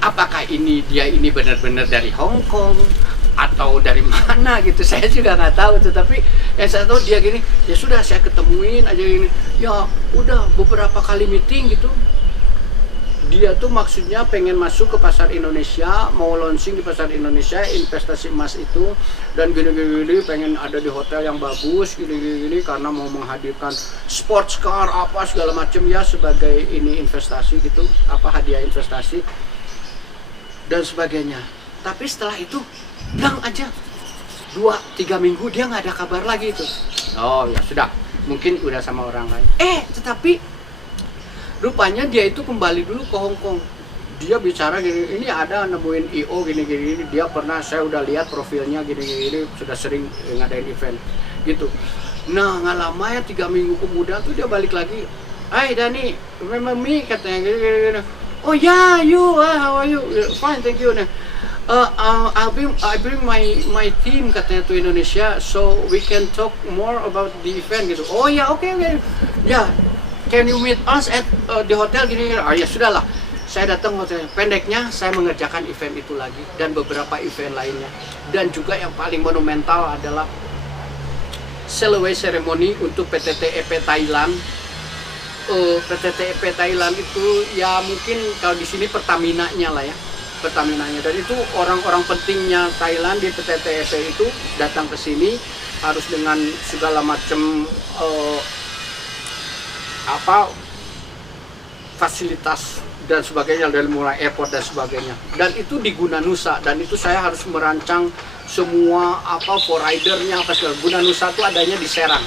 Apakah dia ini benar-benar dari Hong Kong atau dari mana gitu, saya juga nggak tahu. Tetapi yang saya tahu dia gini, ya sudah saya ketemuin aja gini. Ya udah beberapa kali meeting gitu. Dia tuh maksudnya pengen masuk ke pasar Indonesia, mau launching di pasar Indonesia investasi emas itu, dan gini pengen ada di hotel yang bagus gini karena mau menghadirkan sports car apa segala macam ya sebagai ini investasi gitu, apa hadiah investasi dan sebagainya. Tapi setelah itu hilang aja 2-3 minggu, dia nggak ada kabar lagi itu. Oh ya sudah, mungkin udah sama orang lain. Tetapi rupanya dia itu kembali dulu ke Hong Kong. Dia bicara gini, ini ada nemuin IO gini, dia pernah, saya udah lihat profilnya gini, sudah sering ngadain event gitu. Nah, nggak lama ya 3 minggu kemudian tuh dia balik lagi. Hai Dani, remember me, katanya gini. Oh yeah, you, how are you? Fine, thank you. I bring my team katanya to Indonesia, so we can talk more about the event gitu. Oh ya, oke. Ya, can you meet us at the hotel gini? Oh ya sudahlah. Saya datang hotel. Pendeknya saya mengerjakan event itu lagi dan beberapa event lainnya. Dan juga yang paling monumental adalah Selaway ceremony untuk PTTEP Thailand. PTTEP Thailand itu ya mungkin kalau di sini Pertamina-nya lah ya. Pertamina-nya, dan itu orang-orang pentingnya Thailand di PTTEP itu datang ke sini harus dengan segala macam fasilitas dan sebagainya, dari mulai airport dan sebagainya, dan itu di Guna Nusa, dan itu saya harus merancang semua for ridernya apa segala. Guna Nusa itu adanya di Serang.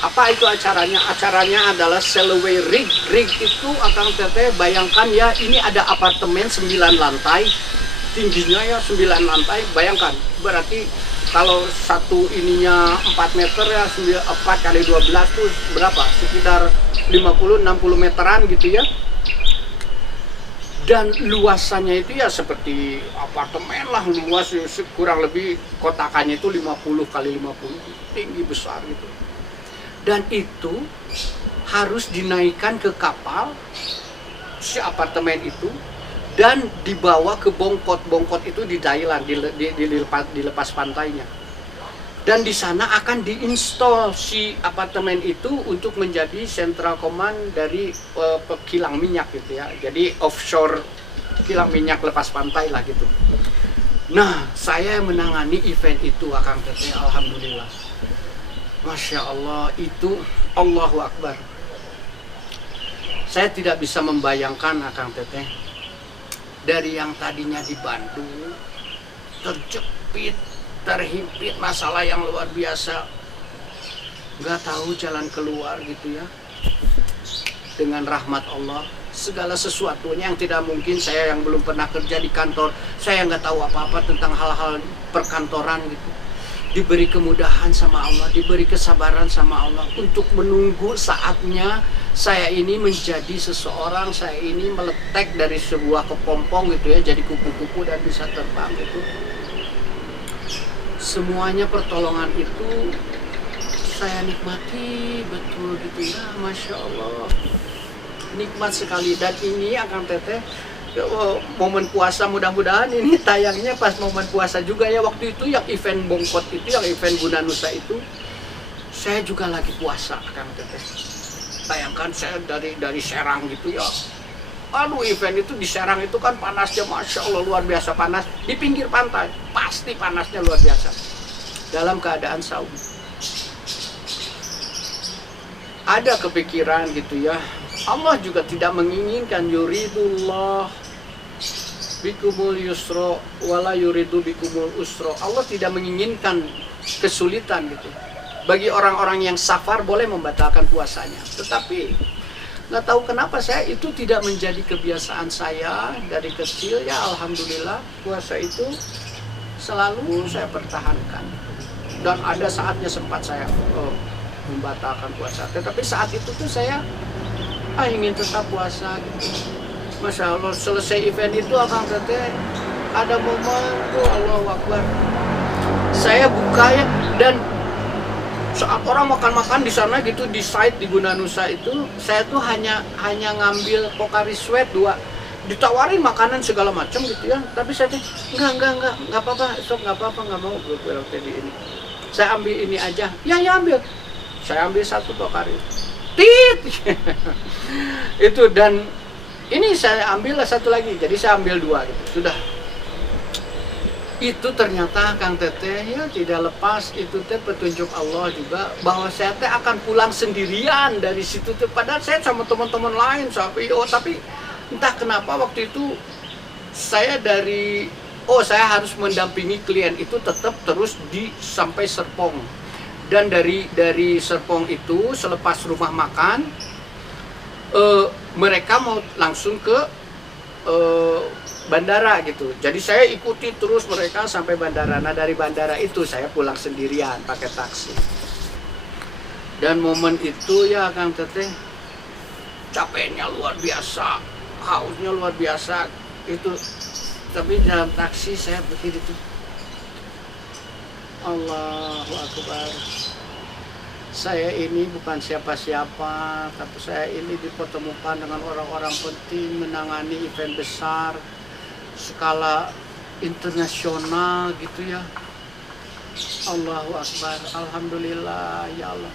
Apa itu acaranya? Acaranya adalah Selaway Rig. Rig itu akan teteh bayangkan ya, ini ada apartemen 9 lantai, tingginya ya 9 lantai, bayangkan. Berarti kalau satu ininya 4 meter ya 4 kali 12 itu berapa? Sekitar 50-60 meteran gitu ya. Dan luasannya itu ya seperti apartemen lah, luas kurang lebih kotakannya itu 50 kali 50, tinggi besar gitu. Dan itu harus dinaikkan ke kapal si apartemen itu dan dibawa ke Bongkot itu di Thailand, dilepas pantainya. Dan di sana akan diinstal si apartemen itu untuk menjadi central command dari kilang minyak gitu ya. Jadi offshore kilang minyak lepas pantai lah gitu. Nah, saya menangani event itu Akang Teteh, alhamdulillah. Masya Allah, itu Allahu Akbar. Saya tidak bisa membayangkan Akang Teteh, dari yang tadinya di Bandung terjepit, terhimpit masalah yang luar biasa, nggak tahu jalan keluar gitu ya. Dengan rahmat Allah, segala sesuatunya yang tidak mungkin, saya yang belum pernah kerja di kantor, saya nggak tahu apa-apa tentang hal-hal perkantoran gitu, diberi kemudahan sama Allah, diberi kesabaran sama Allah untuk menunggu saatnya saya ini menjadi seseorang, saya ini meletek dari sebuah kepompong gitu ya, jadi kupu-kupu dan bisa terbang gitu. Semuanya pertolongan itu saya nikmati betul gitu ya, Masya Allah, nikmat sekali. Dan ini Akang Teteh, momen puasa, mudah-mudahan ini tayangnya pas momen puasa juga ya. Waktu itu yang event Bongkot itu, yang event Guna Nusa itu, saya juga lagi puasa Akang Teteh. Bayangkan saya dari Serang gitu ya. Aduh, event itu di Serang itu kan panasnya Masya Allah luar biasa panas. Di pinggir pantai pasti panasnya luar biasa. Dalam keadaan saum, ada kepikiran gitu ya, Allah juga tidak menginginkan yuridullah bikumul yusro wala yuridu bikumul usro. Allah tidak menginginkan kesulitan gitu. Bagi orang-orang yang safar boleh membatalkan puasanya, tetapi nggak tahu kenapa saya itu tidak menjadi kebiasaan saya dari kecil ya. Alhamdulillah puasa itu selalu saya pertahankan, dan ada saatnya sempat saya membatalkan puasa, tetapi saat itu tuh saya ingin tetap puasa gitu. Masya Allah, selesai event itu Akang Teteh ada momen Allahu Akbar, saya buka ya, dan saat orang makan-makan di sana gitu di site di Guna Nusa itu, saya tuh hanya ngambil Pocari Sweat 2, ditawarin makanan segala macam gitu ya, tapi saya tuh enggak apa-apa, sok nggak apa-apa, nggak mau gue di ini, saya ambil ini aja, ya ambil, saya ambil 1 Pocari, tit itu, dan ini saya ambil 1 lagi, jadi saya ambil 2 gitu, sudah. Itu ternyata Kang Teteh ya tidak lepas, itu teh petunjuk Allah juga bahwa saya teh akan pulang sendirian dari situ teh, padahal saya sama teman-teman lain tapi entah kenapa waktu itu saya saya harus mendampingi klien itu tetap terus sampai Serpong, dan dari Serpong itu selepas rumah makan mereka mau langsung ke bandara gitu. Jadi saya ikuti terus mereka sampai bandara. Nah, dari bandara itu saya pulang sendirian pakai taksi. Dan momen itu ya Kang Teteh, capeknya luar biasa, hausnya luar biasa. Itu Tapi dalam taksi saya berdiri tuh, Allahu Akbar. Saya ini bukan siapa-siapa, tapi saya ini dipertemukan dengan orang-orang penting menangani event besar skala internasional gitu ya. Allahu Akbar, Alhamdulillah ya Allah.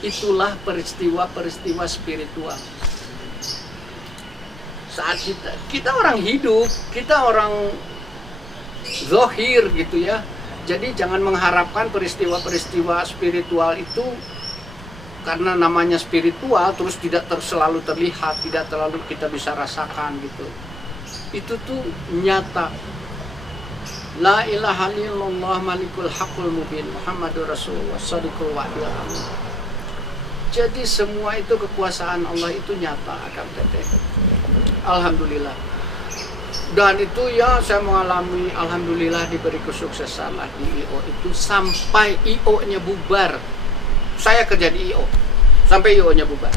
Itulah peristiwa-peristiwa spiritual. Saat kita orang hidup, kita orang zahir gitu ya. Jadi jangan mengharapkan peristiwa-peristiwa spiritual itu karena namanya spiritual terus tidak selalu terlihat, tidak terlalu kita bisa rasakan gitu. Itu tuh nyata. La ilaha illallah malikul haqqul mubin Muhammadur Rasulullah shadiqul wa'dil amin. Jadi semua itu kekuasaan Allah itu nyata akan teteh. Alhamdulillah. Dan itu ya saya mengalami, alhamdulillah diberi kesuksesan lah di IO itu sampai IO-nya bubar. Saya kerja di IO sampai IO-nya bubar.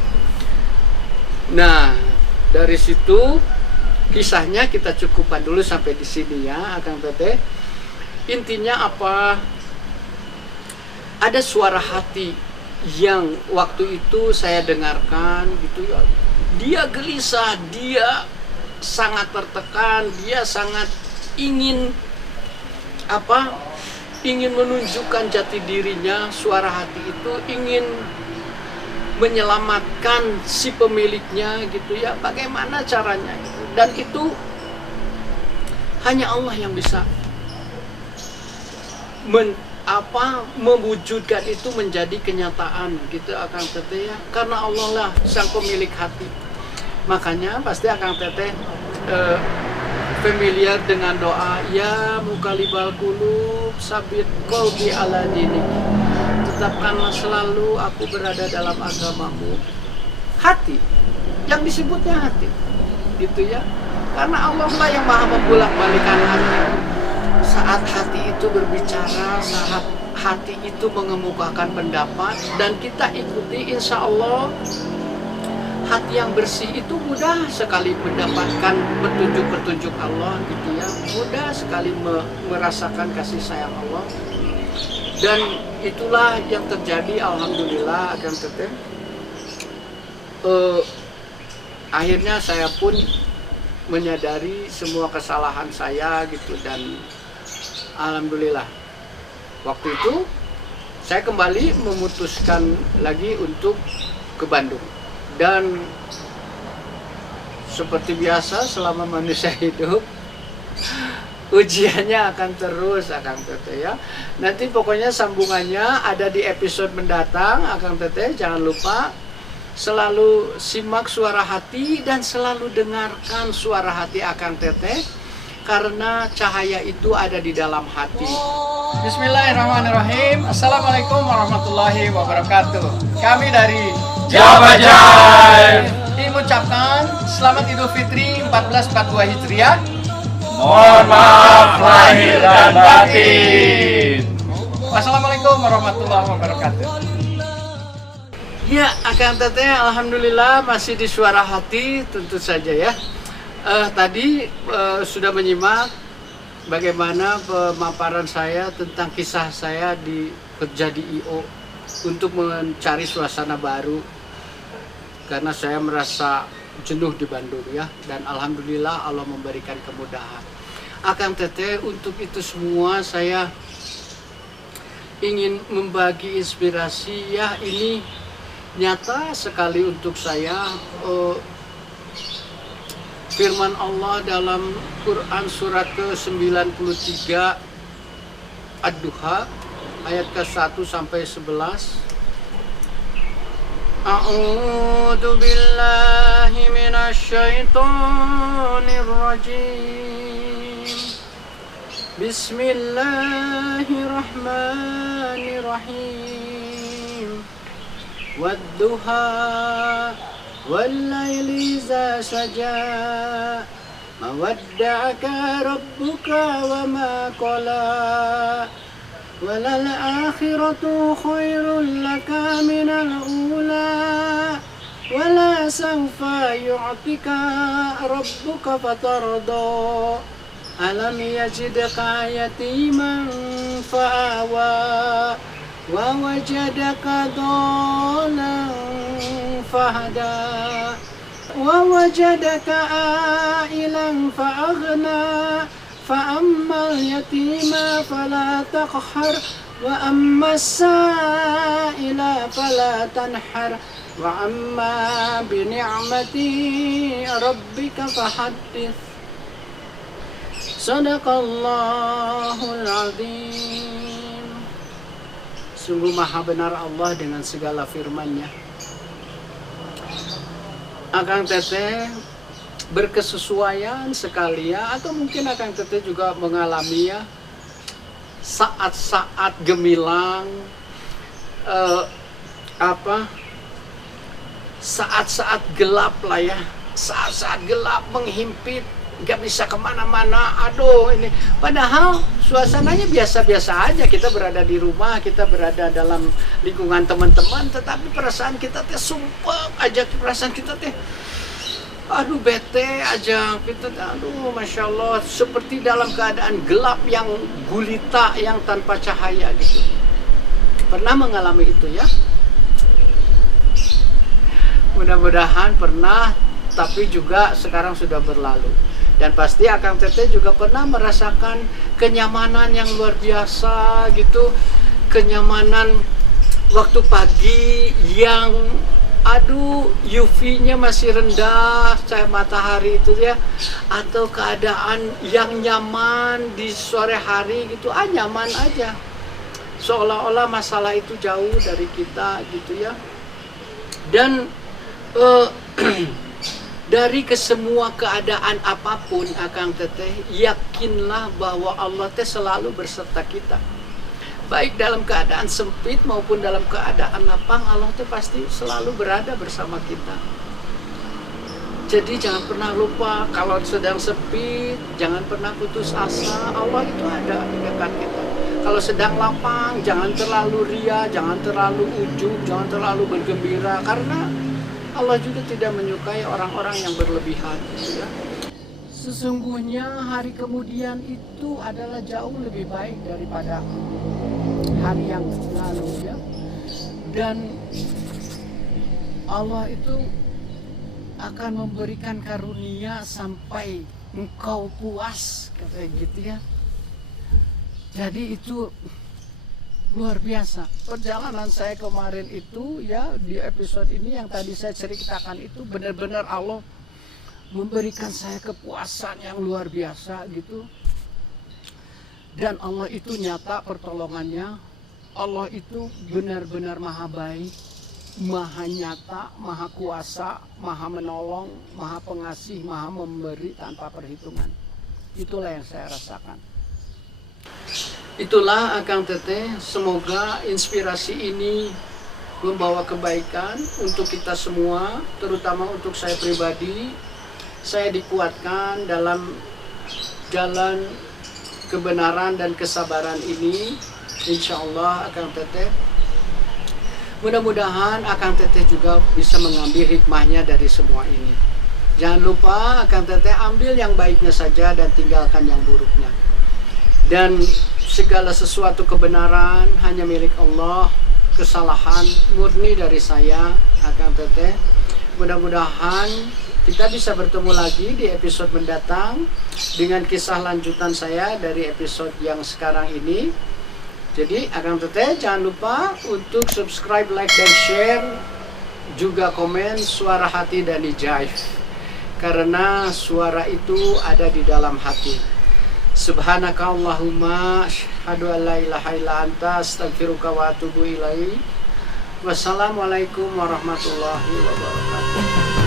Nah, dari situ kisahnya kita cukupkan dulu sampai di sini ya, Akang Teteh. Intinya apa? Ada suara hati yang waktu itu saya dengarkan gitu ya. Dia gelisah, dia sangat tertekan, dia sangat ingin ingin menunjukkan jati dirinya. Suara hati itu ingin menyelamatkan si pemiliknya gitu ya. Bagaimana caranya gitu. Dan itu hanya Allah yang bisa mewujudkan itu menjadi kenyataan gitu Akang Teteh ya. Karena Allah lah sang pemilik hati. Makanya pasti Akang Teteh familiar dengan doa ya mukalibal qulub sabit qalbi ala dinik. Tetapkanlah selalu aku berada dalam agamamu. Hati, yang disebutnya hati gitu ya. Karena Allah lah yang maha membolak-balikan hati. Saat hati itu berbicara, saat hati itu mengemukakan pendapat dan kita ikuti, insya Allah hati yang bersih itu mudah sekali mendapatkan petunjuk-petunjuk Allah gitu ya. Mudah sekali merasakan kasih sayang Allah. Dan itulah yang terjadi, alhamdulillah Akang Teteh. Akhirnya saya pun menyadari semua kesalahan saya gitu, dan alhamdulillah waktu itu saya kembali memutuskan lagi untuk ke Bandung. Dan seperti biasa selama manusia hidup ujiannya akan terus Akang Teteh ya. Nanti pokoknya sambungannya ada di episode mendatang Akang Teteh. Jangan lupa selalu simak suara hati dan selalu dengarkan suara hati Akang Teteh, karena cahaya itu ada di dalam hati. Bismillahirrahmanirrahim. Assalamualaikum warahmatullahi wabarakatuh. Kami dari Jabajai mengucapkan selamat Idul Fitri 1442 Hijriah. Mohon maaf lahir dan batin. Wassalamualaikum warahmatullahi wabarakatuh. Ya, Akang Teteh, alhamdulillah masih di suara hati tentu saja ya. Tadi sudah menyimak bagaimana pemaparan saya tentang kisah saya kerja di IO untuk mencari suasana baru. Karena saya merasa jenuh di Bandung ya, dan alhamdulillah Allah memberikan kemudahan. Akang Teteh, untuk itu semua saya ingin membagi inspirasi ya. Ini nyata sekali untuk saya. Firman Allah dalam Quran surat ke-93 Ad-Duha ayat ke-1 sampai 11. A'udzu billahi minasyaitonir rajim. Bismillahirrahmanirrahim. Wad-duha wal-laili idza saja. Ma wadda'aka rabbuka wa ma qala. Walal akhiratu khairul laka minal ula. Wala sawfa yu'tika rabbuka fatarda. alam yajidka yatiman fa'awa wa wajadaka dhalan fahada wa wajadaka ailan fa'aghna fa'ammal yatima fala taqhar wa ammas sa'ila fala tanhar wa amma bi ni'mati rabbika fahaddits. Sadaqallahul azim. Sungguh maha benar Allah dengan segala firman-Nya. Akang Teteh berkesesuaian sekali ya, atau mungkin Akang Teteh juga mengalami ya saat-saat gemilang, saat-saat gelap lah ya, saat-saat gelap menghimpit, nggak bisa kemana-mana. Aduh ini, padahal suasananya biasa-biasa aja, kita berada di rumah, kita berada dalam lingkungan teman-teman, tetapi perasaan kita teh sumpah aja, perasaan kita teh aduh bete aja, kita aduh masya Allah, seperti dalam keadaan gelap yang gulita, yang tanpa cahaya gitu. Pernah mengalami itu ya? Mudah-mudahan pernah, tapi juga sekarang sudah berlalu. Dan pasti Akang Teteh juga pernah merasakan kenyamanan yang luar biasa gitu, kenyamanan waktu pagi yang aduh UV-nya masih rendah, cahaya matahari itu ya, atau keadaan yang nyaman di sore hari gitu, nyaman aja, seolah-olah masalah itu jauh dari kita gitu ya. Dan dari kesemua keadaan apapun Akang Teteh, yakinlah bahwa Allah teh selalu berserta kita. Baik dalam keadaan sempit maupun dalam keadaan lapang, Allah itu pasti selalu berada bersama kita. Jadi jangan pernah lupa, kalau sedang sempit, jangan pernah putus asa, Allah itu ada di dekat kita. Kalau sedang lapang, jangan terlalu ria, jangan terlalu ujub, jangan terlalu bergembira, karena Allah juga tidak menyukai orang-orang yang berlebihan. Ya. Sesungguhnya hari kemudian itu adalah jauh lebih baik daripada hari yang lalu ya. Dan Allah itu akan memberikan karunia sampai engkau puas, katanya gitu ya. Jadi itu luar biasa. Perjalanan saya kemarin itu ya, di episode ini yang tadi saya ceritakan itu benar-benar Allah memberikan saya kepuasan yang luar biasa gitu. Dan Allah itu nyata pertolongannya. Allah itu benar-benar maha baik, maha nyata, maha kuasa, maha menolong, maha pengasih, maha memberi tanpa perhitungan. Itulah yang saya rasakan. Itulah Akang Teteh, semoga inspirasi ini membawa kebaikan untuk kita semua, terutama untuk saya pribadi. Saya dikuatkan dalam jalan kebenaran dan kesabaran ini, insya Allah Akang Teteh. Mudah-mudahan Akang Teteh juga bisa mengambil hikmahnya dari semua ini. Jangan lupa Akang Teteh ambil yang baiknya saja dan tinggalkan yang buruknya. Dan segala sesuatu kebenaran hanya milik Allah, kesalahan murni dari saya Akang Teteh. Mudah-mudahan kita bisa bertemu lagi di episode mendatang dengan kisah lanjutan saya dari episode yang sekarang ini. Jadi Akang Teteh jangan lupa untuk subscribe, like, dan share, juga komen suara hati dan Jaif, karena suara itu ada di dalam hati. Subhanakallahumma asyhadu an la ilaha illa anta astaghfiruka wa atubu ilaik. Wassalamualaikum warahmatullahi wabarakatuh.